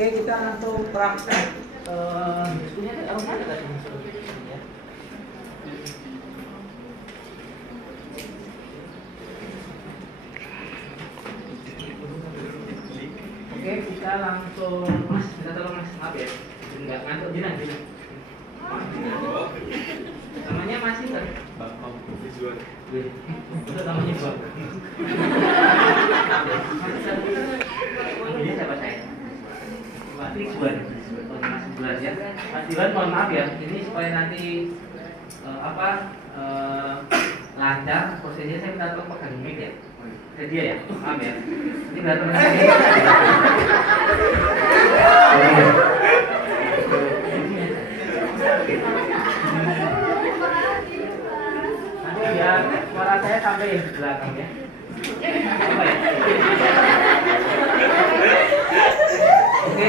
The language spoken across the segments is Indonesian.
Oke, kita langsung praktek. Punya orang mana tadi? Oke, kita langsung, Mas, kita tolong Mas, maaf ya, nggak ngantuk jenang. Namanya masih kan? Bapak visual. Itu namanya Bapak. Ini siapa saya? Pak Rizwan. Mas Rizwan ya. Mas Rizwan, mohon maaf ya, ini supaya nanti lancar prosesnya, saya minta tolong pegang mic ya. Ke dia ya, maaf ya. Ini biar teman-teman. Nanti ya suara saya sampai di belakang ya. Oke,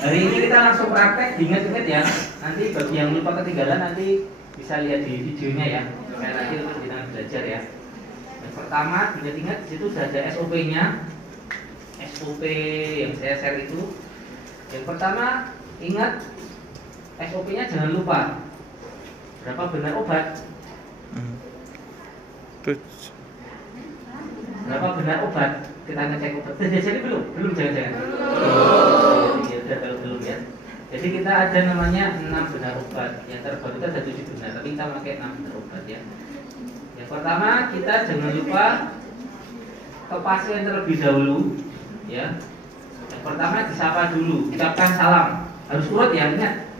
hari ini kita langsung praktek, diingat-ingat ya. Nanti bagi yang lupa ketinggalan nanti bisa lihat di videonya ya. Supaya nanti untuk kita belajar ya. Yang pertama, ingat-ingat di situ sudah ada SOP-nya. SOP yang saya share itu. Yang pertama, ingat SOP-nya jangan lupa. Berapa benar obat? Berapa benar obat? Kita ngecek obat. Jadi belum? Belum jangan-jangan. Ya udah kalau belum ya. Jadi kita ada namanya 6 benar obat. Yang terbaru itu ada 7 benar, tapi kita pakai 6 benar obat ya. Yang pertama, kita jangan lupa ke pasien terlebih dahulu ya. Yang pertama disapa dulu, ucapkan salam. Harus urut ya, ingat.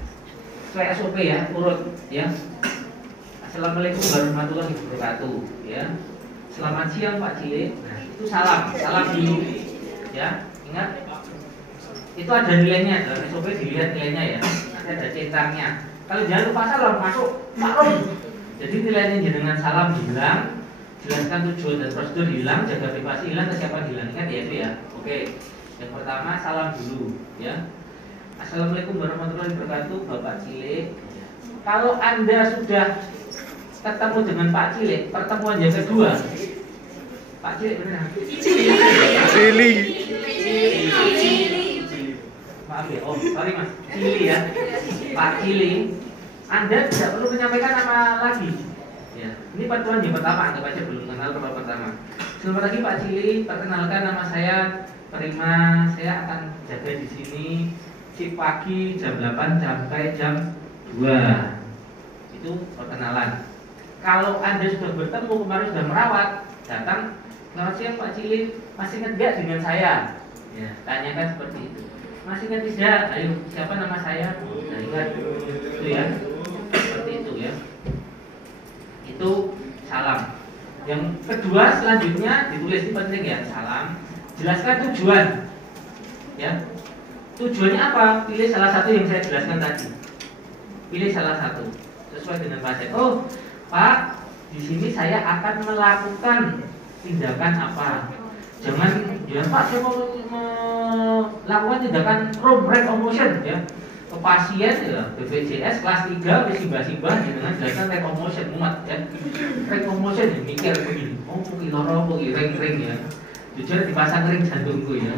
Sesuai SOP ya, urut ya. Assalamualaikum warahmatullahi wabarakatuh ya. Selamat siang Pak Cile. Nah, itu salam dulu ya. Ingat, itu ada nilainya dalam SOP, dilihat nilainya ya. Nanti ada centangnya. Kalau jangan lupa salam, masuk maklum. Jadi nilainya dengan salam hilang, jelaskan tujuan dan prosedur hilang, jaga privasi hilang, kesiapan hilang. Ingat ya itu ya. Oke. Yang pertama salam dulu ya. Assalamualaikum warahmatullahi wabarakatuh Bapak Cile. Kalau Anda sudah ketemu dengan Pak Cile, pertemuan yang kedua, Pak Cile benar? Cili. Maaf ya, oh sorry Mas, Cili ya. Pak Cili, Anda tidak perlu menyampaikan nama lagi. Ya, ini pertemuan yang pertama, anggap aja belum kenal pertemuan pertama. Selamat pagi Pak Cili, perkenalkan nama saya Prima, saya akan jaga di sini shift pagi jam 8 sampai jam 2. Itu perkenalan. Kalau Anda sudah bertemu kemarin sudah merawat, datang, selamat siang Pak Cili, masih ingat gak dengan saya? Ya, tanyakan seperti itu. Masih ingat tidak? Ayo, siapa nama saya? Nah, ingat itu ya, seperti itu ya. Itu salam. Yang kedua selanjutnya ditulis, ini penting ya, salam. Jelaskan tujuan. Ya. Tujuannya apa? Pilih salah satu yang saya jelaskan tadi. Pilih salah satu sesuai dengan pasien. Oh, Pak, di sini saya akan melakukan tindakan apa? Jangan Pak, saya mau melakukan tindakan room recommotion ya. Ke pasien ya, BPJS kelas 3 simbah-simbah dengan jelaskan recommotion muat ya. Recommotion ya, mikir begini. Oh, puki loro, puki ring-ring ya. Jujur dipasang ring jantungku ya.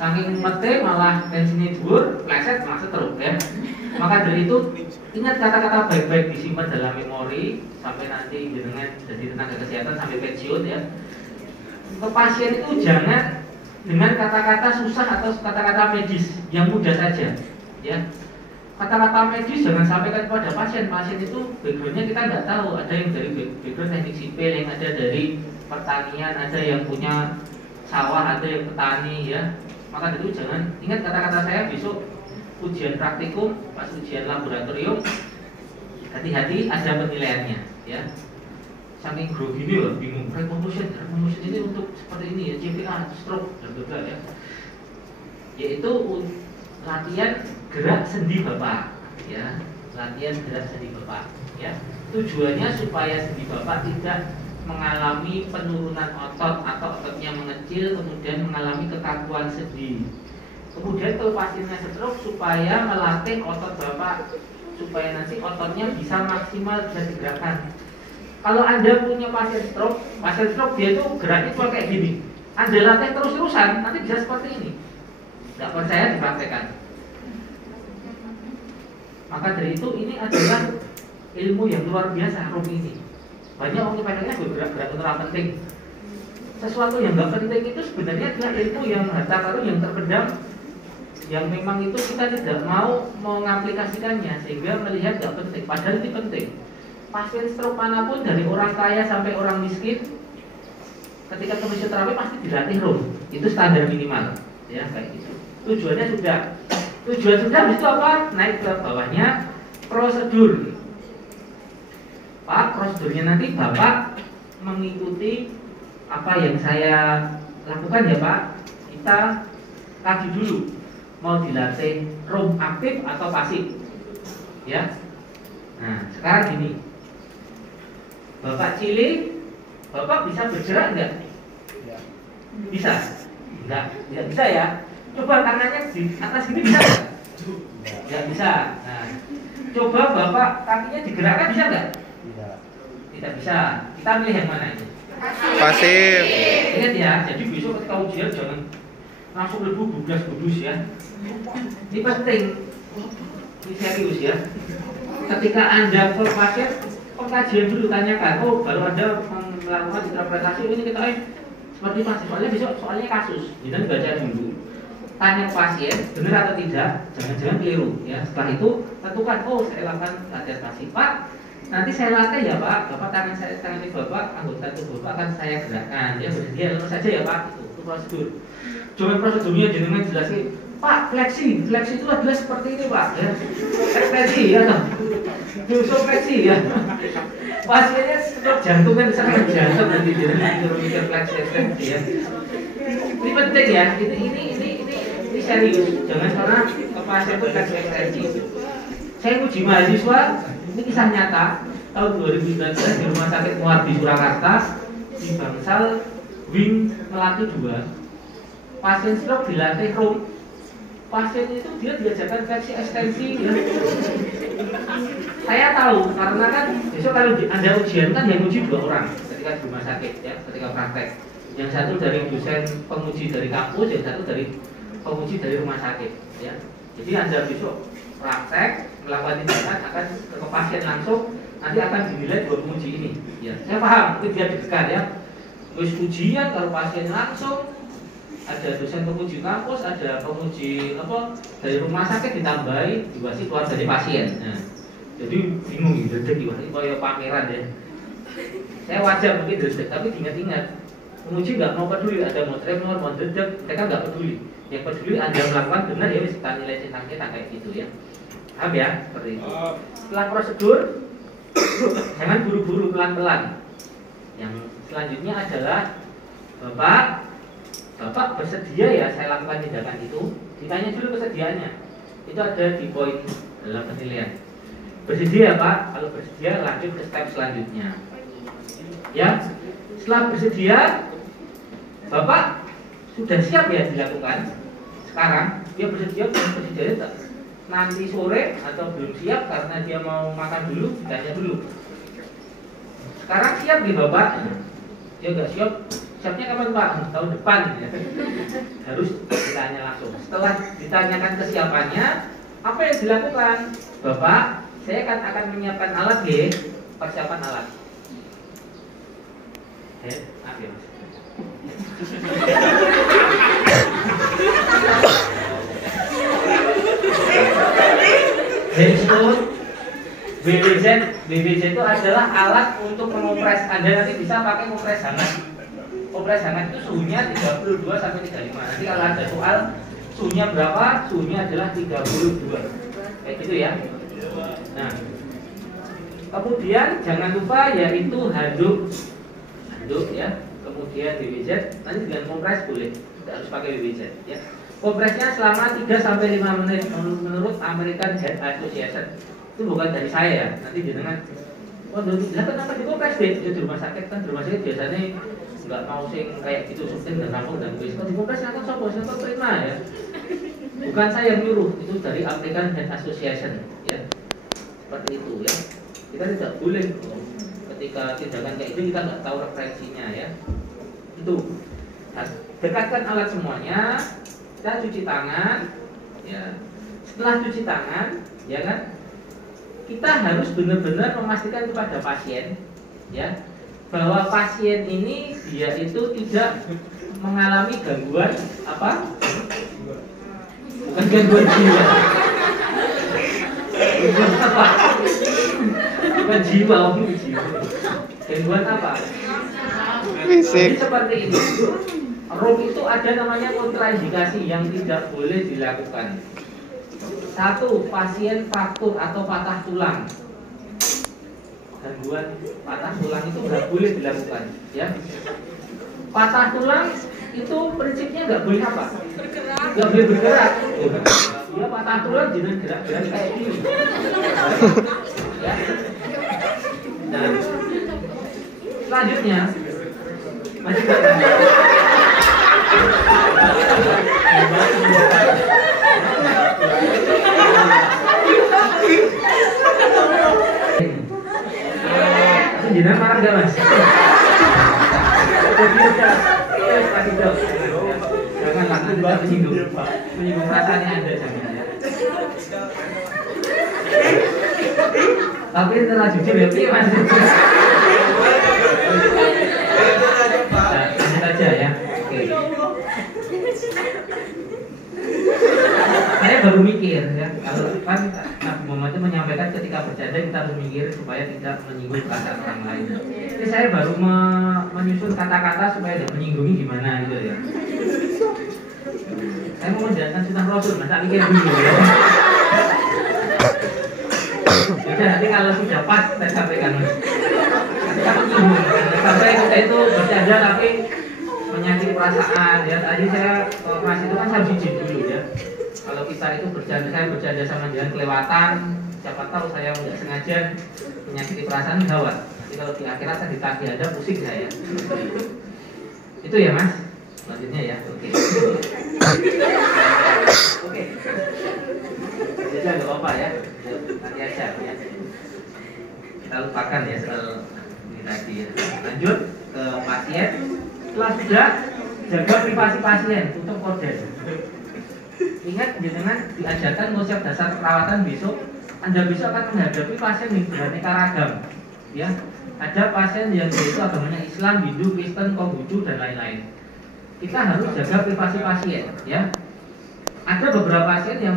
Saking mete malah tensinya dhuwur, pleset malah stroke ya. Maka dari itu ingat kata-kata baik-baik disimpan dalam memori sampai nanti dengan jadi tenaga kesehatan sampai pensiun ya. Ke pasien itu jangan dengan kata-kata susah atau kata-kata medis yang mudah saja ya. Kata-kata medis jangan sampaikan kepada pasien. Pasien itu backgroundnya kita nggak tahu. Ada yang dari background teknik sipil, yang ada dari pertanian, ada yang punya sawah, ada yang petani ya. Maka itu jangan, ingat kata-kata saya besok ujian praktikum, pas ujian laboratorium, hati-hati ada penilaiannya ya. Saking grogi ini loh, bingung. Recommotion ini untuk seperti ini ya, CPA, stroke dan juga ya. Yaitu latihan gerak sendi bapak ya, latihan gerak sendi bapak ya. Tujuannya supaya sendi bapak tidak mengalami penurunan otot atau ototnya mengecil, kemudian mengalami kekakuan sendi. Kemudian kalau pasiennya stroke supaya melatih otot bapak supaya nanti ototnya bisa maksimal bisa digerakkan. Kalau Anda punya pasien stroke dia itu geraknya cuma kayak gini. Anda latih terus-terusan nanti bisa seperti ini. Nggak percaya dipraktekkan. Maka dari itu ini adalah ilmu yang luar biasa, room ini. Banyak orang kepengennya bergerak-gerak untuk hal penting. Sesuatu yang nggak penting itu sebenarnya adalah ilmu yang harta karun yang terpendam, yang memang itu kita tidak mau mengaplikasikannya sehingga melihat nggak penting. Padahal itu penting. Pasien stroke manapun dari orang kaya sampai orang miskin, ketika ke fisioterapi pasti dilatih room. Itu standar minimal, ya kayak gitu. Tujuan sudah habis itu apa? Naik ke bawahnya prosedur. Pak, prosedurnya nanti Bapak mengikuti apa yang saya lakukan ya Pak. Kita kaji dulu mau dilatih room aktif atau pasif, ya. Nah sekarang gini, Bapak Cili, Bapak bisa bergerak enggak? Bisa? Enggak bisa ya. Coba tangannya di atas ini bisa enggak? Enggak bisa. Nah, coba Bapak kakinya digerakkan bisa enggak? Tidak bisa. Kita pilih yang mana ini? Pasif. Ingat ya, jadi besok ketika ujian jangan langsung lebu bublas ya. Ini penting. Ini serius ya. Ketika Anda ke pasien, pengkajian dulu tanyakan. Oh, baru Anda melakukan interpretasi ini kita seperti pasien. Soalnya besok soalnya kasus. Jangan baca dulu. Tanya pasien, benar atau tidak, jangan-jangan keliru ya. Setelah itu tentukan, oh saya lakukan latihan pasif. Pak, nanti saya latih ya Pak. Bapak tangan ini Bapak, anggota tubuh Bapak akan saya gerakkan. Ya bersedia lurus saja ya Pak. Itu prosedur. Cuma prosedurnya jenengan jelasin. Pak, fleksi itu adalah seperti ini Pak. Ya. Fleksi ya toh. Justru fleksi ya. Pasiennya stroke jantungan misalkan jantung nanti jenengan mikir fleksi ya. Ini penting ya. Ini serius. Jangan pernah ke pasien pun kasih ekstensi. Saya uji mahasiswa. Ini kisah nyata tahun 2019 di Rumah Sakit Muardi Surakarta di Bangsal Wing Melati 2. Pasien stroke dilatih room. Pasien itu dia diajarkan fleksi ekstensi ya. Saya tahu karena kan besok kalau Anda ujian kan yang uji 2 orang ketika di rumah sakit ya, ketika praktek. Yang satu dari dosen penguji dari kampus, yang satu dari penguji dari rumah sakit ya. Jadi Anda besok praktek melakukan tindakan akan ke pasien langsung, nanti akan dinilai 2 penguji ini ya. Saya paham mungkin dia deg-degan ya. Terus ujian kalau pasien langsung ada dosen penguji kampus, ada penguji apa dari rumah sakit ditambahi diwasi keluar dari pasien. Nah, jadi bingung gitu, ini kayak pameran ya. Saya wajar mungkin dedek, tapi ingat-ingat penguji nggak mau peduli, ada mau tremor, mau dedek, mereka nggak peduli. Yang peduli Anda melakukan benar ya, bisa nilai centangnya kayak gitu ya. Paham ya, seperti itu. Setelah prosedur, jangan buru-buru, pelan-pelan. Yang selanjutnya adalah Bapak bersedia ya saya lakukan tindakan itu? Ditanya dulu kesediaannya. Itu ada di poin dalam penilaian. Bersedia Pak? Kalau bersedia lanjut ke step selanjutnya. Ya, setelah bersedia, Bapak sudah siap ya dilakukan. Sekarang dia bersedia tak? Nanti sore atau belum siap karena dia mau makan dulu, ditanya dulu. Sekarang siap nih Bapak? Dia nggak siap. Siapnya kapan Pak? Tahun depan ya. Harus ditanya langsung. Setelah ditanyakan kesiapannya, apa yang dilakukan? Bapak, saya akan menyiapkan alat ya. Persiapan alat. Maaf ya Mas. BWZ itu adalah alat untuk mengopres. Anda nanti bisa pakai kompres hangat. Kompres hangat itu suhunya 32 sampai 35. Nanti kalau ada soal suhunya berapa? Suhunya adalah 32. Kayak gitu ya. Nah, kemudian jangan lupa yaitu handuk ya. Kemudian BWZ nanti dengan kompres boleh. Tidak harus pakai BWZ ya. Kompresnya selama 3 sampai 5 menit menurut American Heart Association. Itu bukan dari saya ya. Nanti jenengan kenapa dikompres deh? Di rumah sakit kan, di rumah sakit biasanya nggak mau sing kayak gitu syuting dan rampung dan kuis. Kalau dikompres kan sopo terima ya. Bukan saya yang nyuruh, itu dari American Heart Association ya. Seperti itu ya. Kita tidak boleh ketika tindakan kayak itu kita nggak tahu referensinya ya. Itu dekatkan alat semuanya. kita cuci tangan, ya. Setelah cuci tangan, ya kan, kita harus benar-benar memastikan kepada pasien, ya, bahwa pasien ini dia itu tidak mengalami gangguan apa? Bukan gangguan jiwa. Gangguan apa? Bukan jiwa, bukan jiwa. Gangguan apa? Jadi seperti ini. Room itu ada namanya kontraindikasi yang tidak boleh dilakukan. Satu, pasien fraktur atau patah tulang. Gangguan patah tulang itu nggak boleh dilakukan, ya. Patah tulang itu prinsipnya nggak boleh apa? Nggak boleh bergerak. Ya patah tulang jangan gerak-gerak kayak gini. Ya. Nah, selanjutnya masih jangan marah gak mas? Kasih dong. Jangan langsung menyinggung rasanya Anda jangan. Tapi setelah jujur ya, mas. Lanjut aja ya. Oke. Saya baru mikir ya, kalau kan Nabi Muhammad itu menyampaikan ketika bercanda kita harus mikir supaya tidak menyinggung perasaan orang lain. Jadi saya baru menyusun kata-kata supaya tidak menyinggungi gimana gitu ya. Saya mau menjalankan sunnah Rasul, masa mikir dulu ya. Jadi nanti kalau sudah pas saya sampaikan. Kita menyinggung, sampai kita itu bercanda tapi menyakiti perasaan ya. Tadi saya mas itu kan harus izin dulu ya. Kalau kita itu bercanda, saya bercanda sama dia kelewatan, siapa tahu saya nggak sengaja menyakiti perasaan gawat. Jadi kalau di akhirat saya ditagih ada pusing saya. Itu ya mas. Selanjutnya ya. Oke. Oke. Jadi nggak apa-apa ya. Nanti aja ya. Kita lupakan ya soal ini tadi ya. Lanjut ke pasien. Setelah sudah jaga privasi pasien, tutup korden. Ingat jangan diajarkan konsep dasar perawatan besok. Anda besok akan menghadapi pasien yang beraneka ragam. Ya, ada pasien yang yaitu agamanya Islam, Hindu, Kristen, Konghucu dan lain-lain. Kita harus jaga privasi pasien. Ya, ada beberapa pasien yang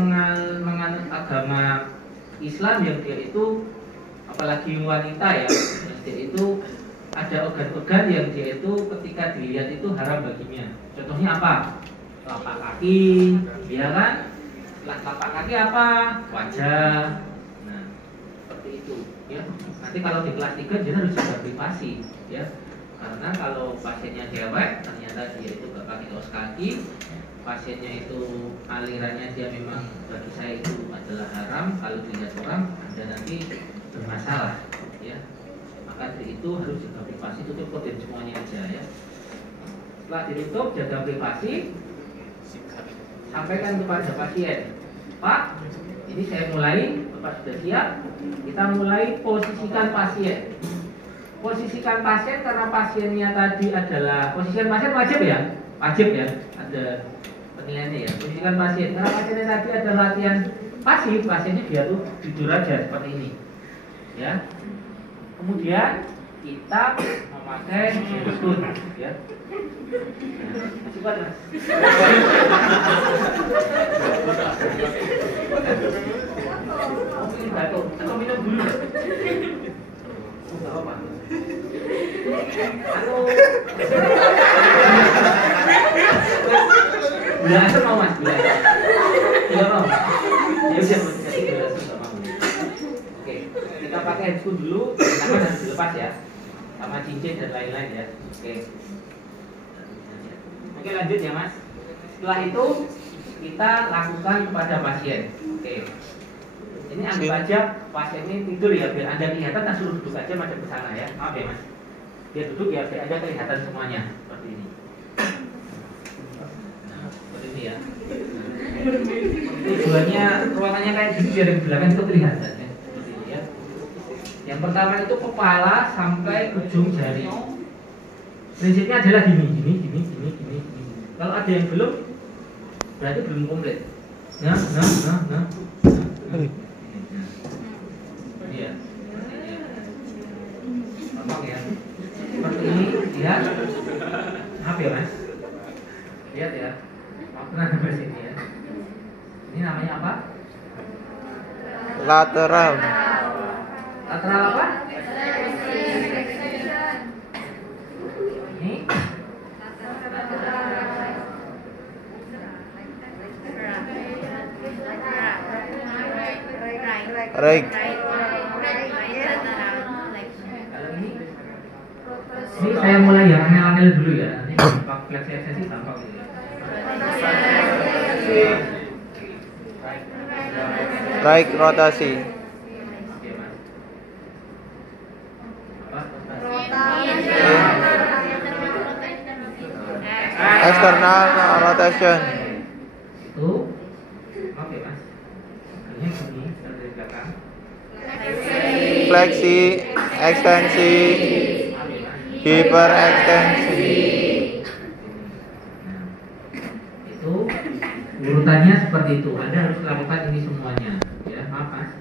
menganut agama Islam yang dia itu, apalagi wanita ya, yang dia itu ada organ-organ yang dia itu ketika dilihat itu haram baginya. Contohnya apa? Telapak kaki, ya kan? Setelah telapak kaki apa? Wajah. Nah, seperti itu, ya. Nanti kalau di kelas 3 dia harus jaga privasi, ya. Karena kalau pasiennya dewek, ternyata dia itu gak pakai kaos kaki, pasiennya itu alirannya dia memang bagi saya itu adalah haram. Kalau dilihat orang, Anda nanti bermasalah, ya. Maka dari itu harus jaga privasi, tutup korden semuanya aja, ya. Setelah ditutup, jaga privasi. Sampaikan kepada pasien, Pak, ini saya mulai, Bapak sudah siap. Kita mulai posisikan pasien. Posisikan pasien karena pasiennya tadi adalah posisikan pasien wajib ya, ada penilaiannya ya. Posisikan pasien karena pasiennya tadi ada latihan pasif, pasiennya dia tuh jujur aja seperti ini, ya. Kemudian kita memakai stun, ya. Masih kuat mas? Mungkin batuk atau minum dulu. Enggak apa. Gula asam mau mas? Gula asam? Tidak mau? Ya udah, jadi gula asam tidak mau. Oke, kita pakai handscoon dulu. Tangan harus dilepas ya, sama cincin dan lain-lain ya. Oke. Oke lanjut ya mas. Setelah itu kita lakukan kepada pasien. Oke. Ini anggap aja pasien ini tidur ya, biar Anda kelihatan, tak suruh duduk aja macam ke sana ya. Maaf ya mas. Dia duduk ya, biar Anda kelihatan semuanya seperti ini. Nah, seperti ini ya. Tujuannya ruangannya kayak gini biar di belakang itu kelihatan ya. Seperti ini ya. Yang pertama itu kepala sampai ujung jari. Prinsipnya adalah gini. Kalau ada yang belum berarti belum komplit. Nah. Iya. Gampang ya. Seperti ini, lihat. Maaf ya mas. Lihat ya. Maaf sampai sini ya. Ini namanya apa? Lateral. Lateral apa? Ini Right. kalau ini saya mulai yang angel-angel dulu ya. Nanti gampang fleksesi gampang gitu ya. Right rotasi. Oke mas. Apa? External rotation. Itu. Oke mas. Ini sini dari belakang. Fleksi, ekstensi, hiperekstensi. Nah, itu urutannya seperti itu. Anda harus lakukan ini semuanya. Ya, maaf mas.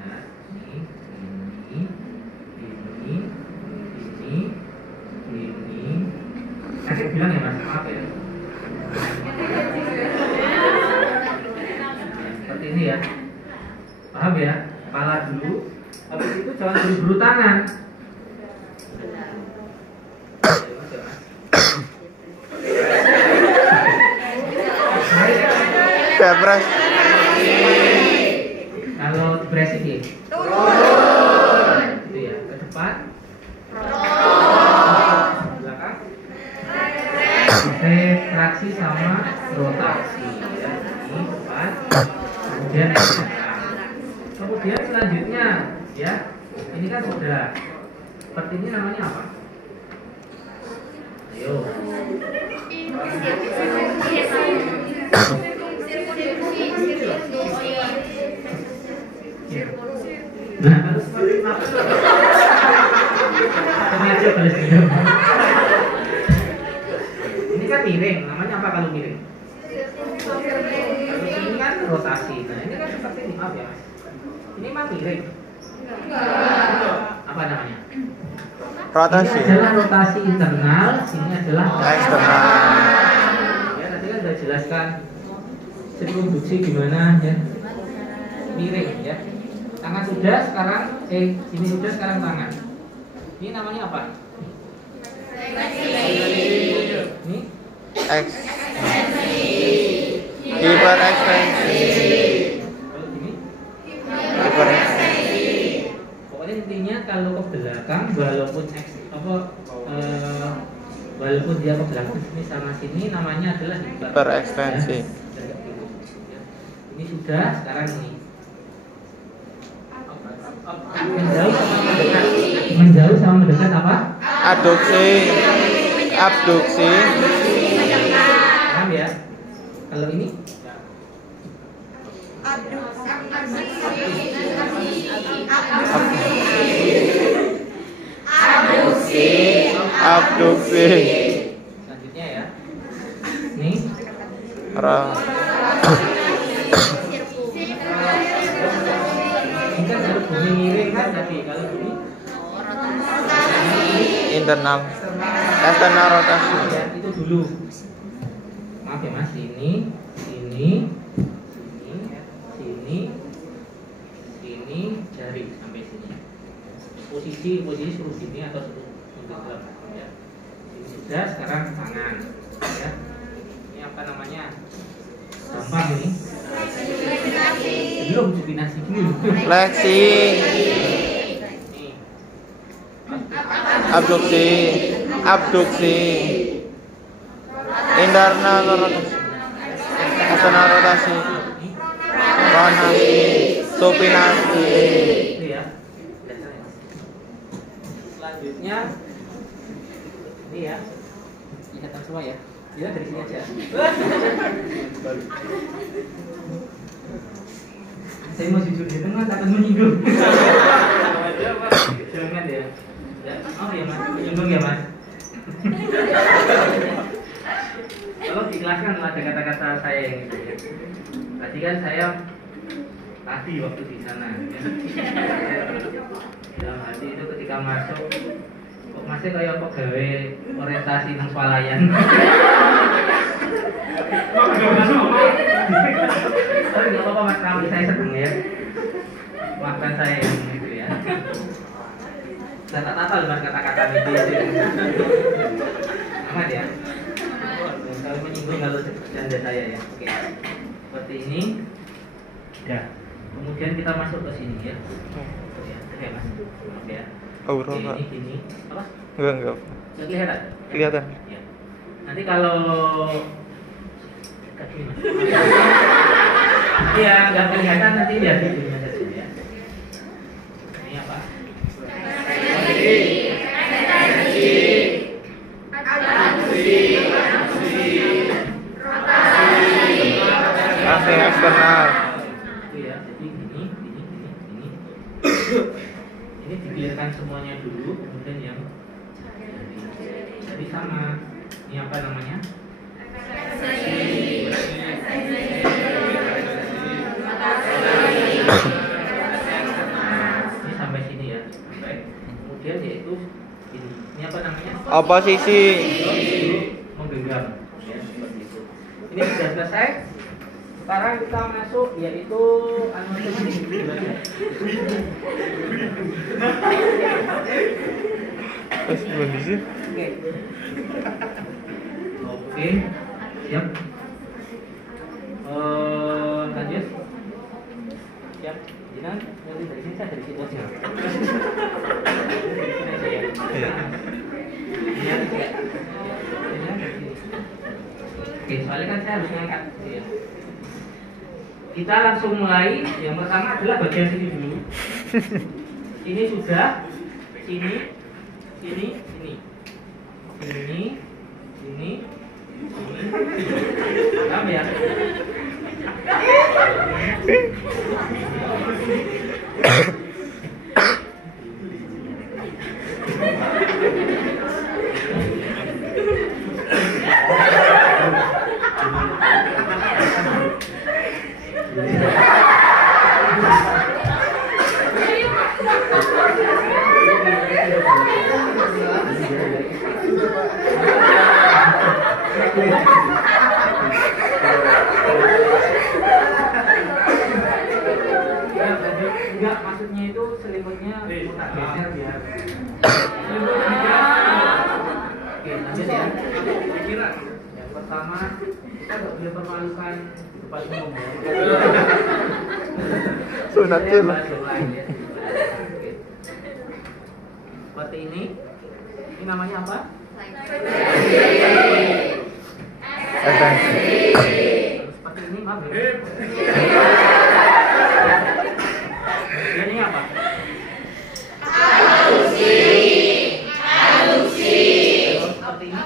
Nah, ini. Kasih bilang ya mas, maaf ya. Seperti ini ya. Paham ya? Kepala dulu. Habis itu jangan buru-buru tangan. Depres. Kalau depres ini turun. Itu ya, ke depan. Belakang. Retraksi sama rotasi. Ya. Ini depan. Kemudian kemudian selanjutnya ya. Ini kan sudah. Seperti ini namanya apa? Ayo. Nah, kalau seperti apa? Ternyata balas dendam. Ini kan miring, namanya apa kalau miring? Kalau ini kan rotasi. Nah, ini kan seperti ini, maaf ya mas. Ini mah miring. Apa namanya? Rotasi. Ini adalah rotasi internal, ini adalah Eksternal. Ya, tadi kan sudah jelaskan sirkumduksi gimana ya. Miring ya. Tangan sudah sekarang ini sudah sekarang tangan. Ini namanya apa? Ini Hiperekstensi. kalau ini Hiperekstensi. pokoknya intinya kalau ke belakang walaupun walaupun dia ke belakang sini sama sini namanya adalah Hiperekstensi. Ya. Ini sudah sekarang ini menjauh sama mendekat apa? Aduksi. Abduksi. Paham ya? Kalau ini Abduksi. selanjutnya ya. Nih ini kan harus bunyi miring kan tadi. Kalau bunyi Internal. Eksternal rotasi. ya, itu dulu. Maaf ya mas, sini, jari sampai sini. Posisi suruh sini atau suruh untuk belakang ya. Ini sudah, sekarang tangan ya. Ini apa namanya? Gampang ini. Belum supinasi dulu. Fleksi. Nih. Abduksi. Abduksi. Internal rotasi. Eksternal rotasi. Pronasi. Supinasi. Itu ya. Selanjutnya ini ya. Ikatan semua ya. Ya dari sini aja. Saya mau jujur di tengah takut menyinggung. Jangan ya. Ya, oh ya mas, menyinggung ya mas. Kalau di kelas menjelaskan ada kata-kata saya yang itu ya. Tadi kan saya waktu di sana ya. Dalam hati itu ketika masuk kok masih kayak pegawai orientasi nang swalayan. Tapi nggak apa-apa Mas Rami, saya senang ya. Maafkan saya yang itu ya. Saya tak tahu dengan kata-kata itu. Aman ya. Kalau menyinggung kalau bercanda saya ya. Oke. Seperti ini. Ya. Kemudian kita masuk ke sini ya. Ya, oke Mas. Oke ya. Aura Oke, Pak. ini apa? Enggak. Nggak kelihatan? Kelihatan. Ya. Nanti kalau dekat sini Mas. Iya, nggak kelihatan nanti lihat videonya saja ya. Ini apa? Rotasi eksternal. Itu ya, jadi ini. Ini dikelirkan semuanya dulu, kemudian yang jadi sama. Ini apa namanya? Ini sampai sini ya, sampai. Kemudian yaitu ini. Ini apa namanya? Oposisi. Menggenggam ya, seperti itu. Ini sudah selesai. Sekarang kita masuk yaitu Kondisi. Oke, siap. Lanjut. Siap. Jinan, nanti dari sini saya dari situ aja. Iya. Oke, soalnya kan saya harus ngangkat. Ya. Kita langsung mulai. Yang pertama adalah bagian sini dulu. Ini sudah. Ini. Paham ya? Enggak, maksudnya itu selimutnya tak geser biar. Oke, lanjut ya. Yang pertama, kita nggak boleh permalukan di depan umum ya. Sunat Saya cil. bahas yang lain ya. Oke. Seperti ini. Ini namanya apa? Ekstensi. Seperti ini, maaf ya. Ini apa? Seperti ini.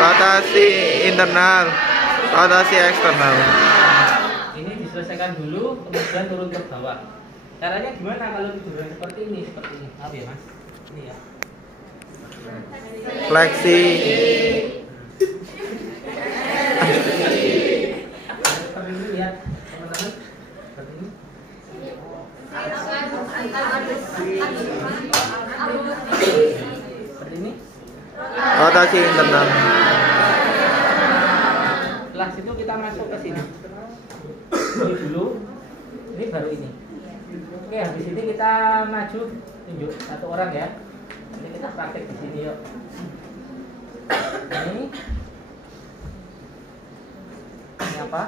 Rotasi internal. Rotasi eksternal. Ini diselesaikan dulu, kemudian turun ke bawah. Caranya gimana kalau tiduran seperti ini? Seperti ini. Apa ya Mas? Ini ya. Fleksi. Seperti ini lihat teman-teman. Seperti ini. Seperti ini. Rotasi internal. Setelah situ kita masuk ke sini. Ini dulu. Ini baru ini. Oke, habis ini kita maju tunjuk satu orang ya. Nanti kita praktek di sini yuk. Ini apa?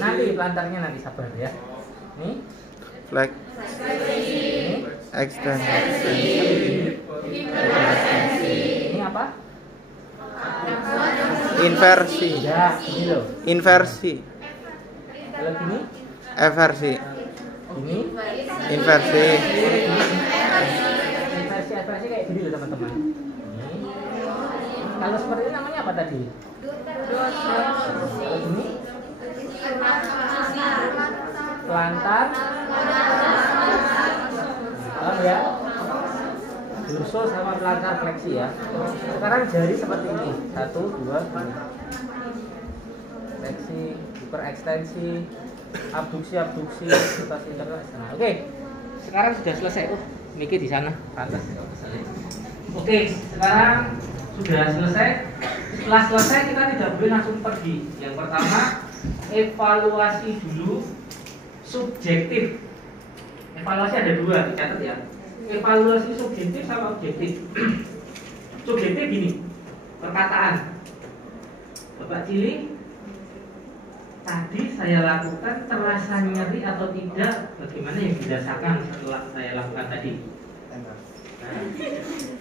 Nanti pelantarnya nanti sabar ya. Ini. Flex. Ini. Ekstensi. Ini apa? Inversi. Ya, ini loh. Inversi. Kalau gini, Eversi. ini. Inversi. Inversi kayak gini loh teman-teman. Ini. Kalau seperti ini namanya apa tadi? Kalau ini pelantar. Paham ya? dorsal sama plantar fleksi ya. Sekarang jari seperti ini, 1, 2, ini. Fleksi, hiperekstensi, abduksi, rotasi internal. Nah, oke. Sekarang sudah selesai. Niki di sana, pantas. Oke, sekarang sudah selesai. Setelah selesai kita tidak boleh langsung pergi. Yang pertama, evaluasi dulu subjektif. Evaluasi ada 2, dicatat ya. Evaluasi subjektif sama objektif. Subjektif gini, perkataan. Bapak Cili, tadi saya lakukan terasa nyeri atau tidak? Bagaimana yang dirasakan setelah saya lakukan tadi? Nah,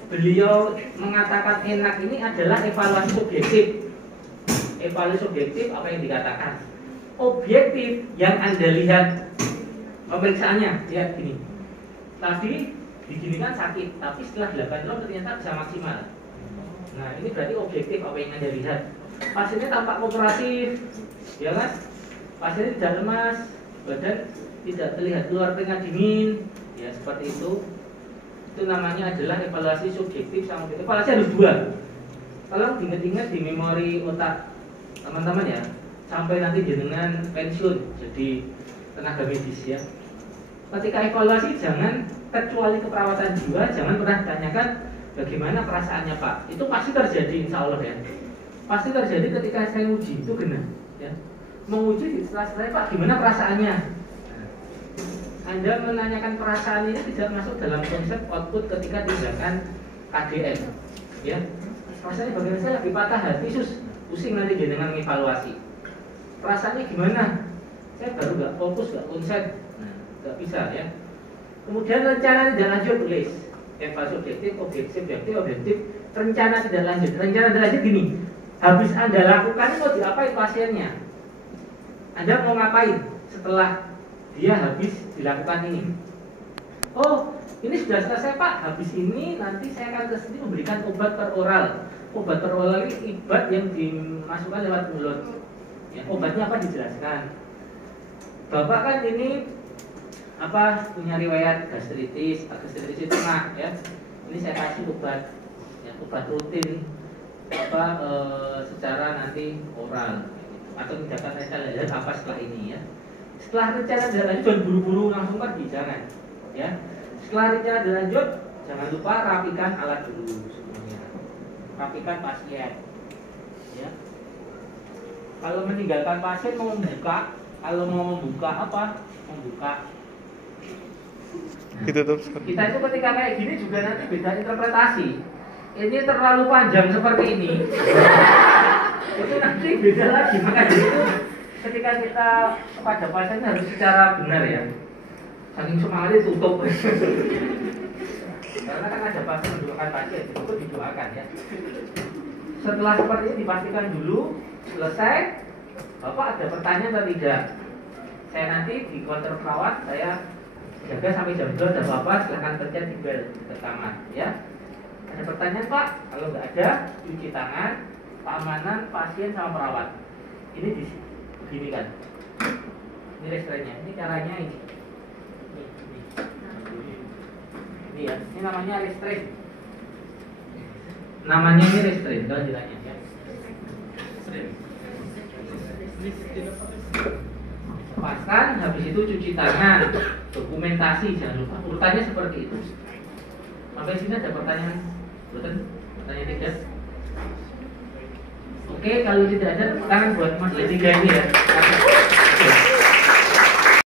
beliau mengatakan enak ini adalah evaluasi subjektif. Evaluasi subjektif apa yang dikatakan? Objektif yang Anda lihat pemeriksaannya, lihat gini. Tadi diginikan sakit, tapi setelah dilakukan lab ternyata bisa maksimal. Nah, ini berarti objektif apa yang Anda lihat. Pasiennya tampak kooperatif, ya kan? Pasiennya tidak lemas, badan tidak terlihat keluar keringat dingin, ya seperti itu. Itu namanya adalah evaluasi subjektif sama objektif. Evaluasi harus 2. Tolong diingat-ingat di memori otak teman-teman ya, sampai nanti jenengan pensiun jadi tenaga medis ya. Ketika evaluasi jangan, kecuali keperawatan jiwa, jangan pernah tanyakan bagaimana perasaannya Pak. Itu pasti terjadi insya Allah ya. Pasti terjadi ketika saya uji, itu benar ya. Menguji setelah saya Pak gimana perasaannya. Anda menanyakan perasaan ini tidak masuk dalam konsep output ketika tindakan KDM ya. Rasanya bagaimana, saya lagi patah hati pusing nanti jenengan mengevaluasi. Perasaannya gimana? Saya baru nggak fokus, nggak konsen. Nggak bisa ya. Kemudian rencana tidak lanjut tulis. Evaluasi objektif, rencana tidak lanjut. Rencana tidak lanjut gini. Habis Anda lakukan mau diapain pasiennya? Anda mau ngapain setelah dia habis dilakukan ini? Oh, ini sudah selesai Pak. Habis ini nanti saya akan ke sini memberikan obat per oral. Obat per oral ini obat yang dimasukkan lewat mulut. Ya, obatnya apa dijelaskan. Bapak kan ini punya riwayat gastritis itu nah ya. Ini saya kasih obat ya, obat rutin secara nanti oral atau tindakan rencana lanjut apa setelah ini ya. Setelah rencana lanjut jangan buru-buru langsung pergi, jangan ya. Setelah rencana lanjut jangan lupa rapikan alat dulu semuanya. Rapikan pasien ya. Kalau meninggalkan pasien mau membuka, kalau mau membuka Ditutup. kita itu ketika kayak gini juga nanti beda interpretasi. Ini terlalu panjang seperti ini itu nanti beda lagi. Maka itu ketika kita kepada pasien harus secara benar ya. Saking semangatnya tutup karena kan ada pasien mendoakan pasien, itu didoakan ya. Setelah seperti ini dipastikan dulu selesai. Bapak ada pertanyaan atau tidak? Saya nanti di counter perawat saya jaga sampai jam 2. Ada apa-apa silahkan pencet di bel ke kamar ya. Ada pertanyaan Pak? Kalau nggak ada, cuci tangan, keamanan pasien sama perawat. Ini begini kan. Ini restrainnya. Ini caranya ini. Ini ya. Ini namanya restrain. Namanya ini restrain. Kelanjutannya ya. Restrain. Lepaskan, habis itu cuci tangan, dokumentasi jangan lupa. Urutannya seperti itu. Sampai sini ada pertanyaan? Betul? Pertanyaan 3. Oke, kalau tidak ada tangan buat Mas D3 ini ya.